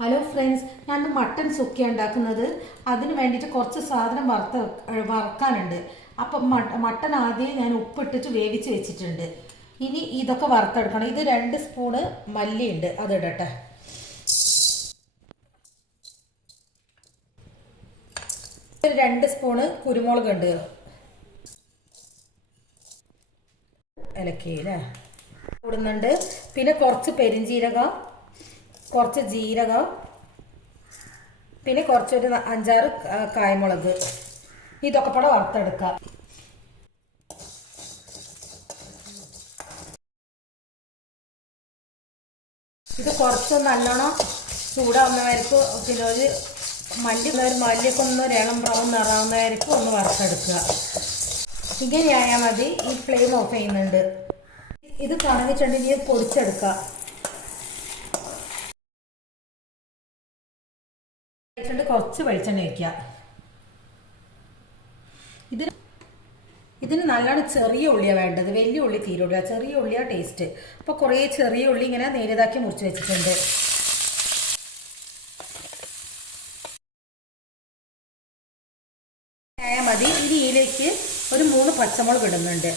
Hello friends, ഞാൻ mutton സുക്കി ഉണ്ടാക്കുന്നത്. അതിന് വേണ്ടിയിട്ട് കുറച്ച് സാധനം വറുക്കാനുണ്ട്. അപ്പം മട്ടൻ ആദ്യം ഞാൻ ഉപ്പിട്ടിട്ട് വേവിച്ച് വെച്ചിട്ടുണ്ട്. ഇനി ഇതൊക്കെ വറുത്തെടുക്കണം. ഇത് 2 സ്പൂണ് മല്ലിയുണ്ട്, അതിടട്ടെ. ഒരു 2 സ്പൂണ് കുരുമുളക് ഉണ്ട്, ഇലക്കയില്ലേ ഇടുന്നുണ്ട്. പിന്നെ കുറച്ച് പെരിഞ്ജീരകം, കുറച്ച് ജീരകം, പിന്നെ കുറച്ചൊരു 5-6 കായ്മുളക്. ഇതൊക്കെ കൂടെ വറുത്തെടുക്കാം. ഇത് കുറച്ച് നല്ലോണം ചൂടാവുന്നവർക്ക്, പിന്നെ ഒരു മല്ലിയൊക്കെ ഒന്ന് ഇളം ബ്രൗൺ നിറാവുന്നവർക്ക് ഒന്ന് വറുത്തെടുക്കുക. ഇങ്ങനെയായാൽ മതി. ഈ ഫ്ലെയിം ഓഫ് ചെയ്യുന്നുണ്ട്. ഇത് കണങ്ങിച്ചുണ്ടെങ്കിൽ പൊടിച്ചെടുക്കുക. കുറച്ച് വെളിച്ചെണ്ണ വയ്ക്കുക. ഇതിന് നല്ലോണം ചെറിയ ഉള്ളിയാണ് വേണ്ടത്, വലിയ ഉള്ളി തീരുള്ള. ചെറിയ ഉള്ളിയാണ് ടേസ്റ്റ്. അപ്പോൾ കുറേ ചെറിയ ഉള്ളി ഇങ്ങനെ നേരിയതാക്കി മുറിച്ച് വെച്ചിട്ടുണ്ട്. മതി. ഇനി ഇതിലേക്ക് ഒരു 3 പച്ചമുളക് ഇടുന്നുണ്ട്.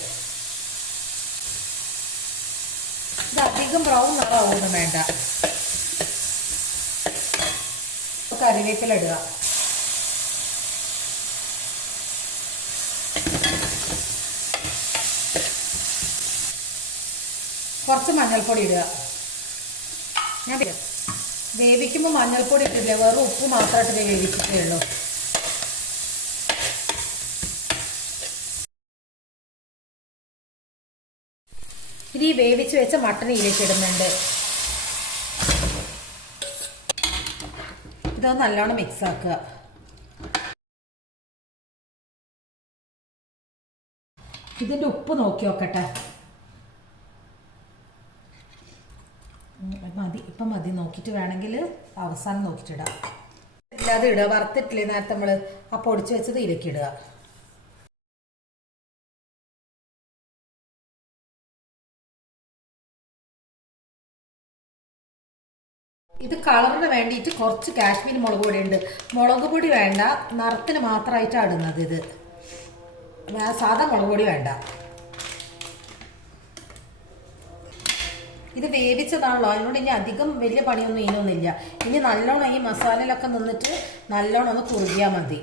ഇത് അധികം ബ്രൗൺ നിറാവൊന്നും വേണ്ട. കറിവേപ്പില ഇടുക. കുറച്ച് മഞ്ഞൾപ്പൊടി ഇടുക. ഞാൻ വേവിക്കുമ്പോൾ മഞ്ഞൾപ്പൊടി ഇട്ടില്ല, വെറും ഉപ്പ് മാത്രമായിട്ട് വേവിച്ചിട്ടേ ഉള്ളൂ. ഇനി വേവിച്ച് വെച്ച മട്ടൻ ഇതിലേക്ക് ഇടുന്നുണ്ട്. ഇതൊന്ന് നല്ലോണം മിക്സ് ആക്കുക. ഇതിൻ്റെ ഉപ്പ് നോക്കി നോക്കട്ടെ. മതി, ഇപ്പം മതി. നോക്കിയിട്ട് വേണമെങ്കിൽ അവസാനം നോക്കിയിട്ടിടാം. ഇല്ലാതെ ഇടുക. വറുത്തിട്ടില്ലേ നേരത്തെ നമ്മൾ ആ പൊടിച്ച് വെച്ചത് ഇതിലേക്ക് ഇടുക. ഇത് കളറിന് വേണ്ടിയിട്ട് കുറച്ച് കാശ്മീരി മുളക് പൊടി ഉണ്ട്. മുളക് പൊടി വേണ്ട, നിറത്തിന് മാത്രമായിട്ടാണ് ഇടുന്നത്. ഇത് സാധാ മുളക് പൊടി വേണ്ട. ഇത് വേവിച്ചതാണല്ലോ, അതിനോട് ഇനി അധികം വലിയ പണിയൊന്നും ഇതിനൊന്നുമില്ല. ഇനി നല്ലോണം ഈ മസാലയിലൊക്കെ നിന്നിട്ട് നല്ലോണം ഒന്ന് കുറുകിയാൽ മതി.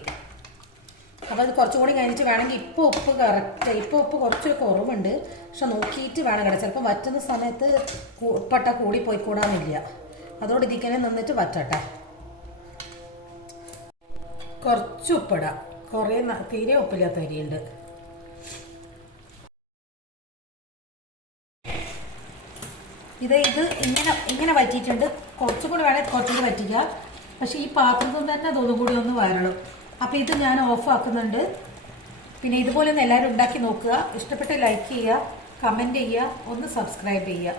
അപ്പോൾ അത് കുറച്ചുകൂടി കഴിഞ്ഞിട്ട് വേണമെങ്കിൽ ഇപ്പോൾ ഉപ്പ് കറക്റ്റ്, ഇപ്പോൾ ഉപ്പ് കുറച്ചൊരു കുറവുണ്ട്, പക്ഷെ നോക്കിയിട്ട് വേണം കിട. ചിലപ്പോൾ വറ്റുന്ന സമയത്ത് ഉപ്പട്ട കൂടി പോയിക്കൂടാന്നില്ല. അതോടെ ഇതിക്കനെ നിന്നിട്ട് വറ്റട്ടെ. കുറച്ച് ഉപ്പിടാം. കുറേ തീരെ ഉപ്പില്ലാത്ത അരിയുണ്ട്. ഇത് ഇങ്ങനെ വറ്റിയിട്ടുണ്ട്. കുറച്ചുകൂടി വേണമെങ്കിൽ കുറച്ചുകൂടി വറ്റിക്കുക. പക്ഷേ ഈ പാത്രത്തിൽ തന്നെ അതൊന്നും കൂടി ഒന്ന് വരളും. അപ്പോൾ ഇത് ഞാൻ ഓഫ് ആക്കുന്നുണ്ട്. പിന്നെ ഇതുപോലെ ഒന്ന് എല്ലാവരും ഉണ്ടാക്കി നോക്കുക. ഇഷ്ടപ്പെട്ട് ലൈക്ക് ചെയ്യുക, കമൻറ്റ് ചെയ്യുക, ഒന്ന് സബ്സ്ക്രൈബ് ചെയ്യുക.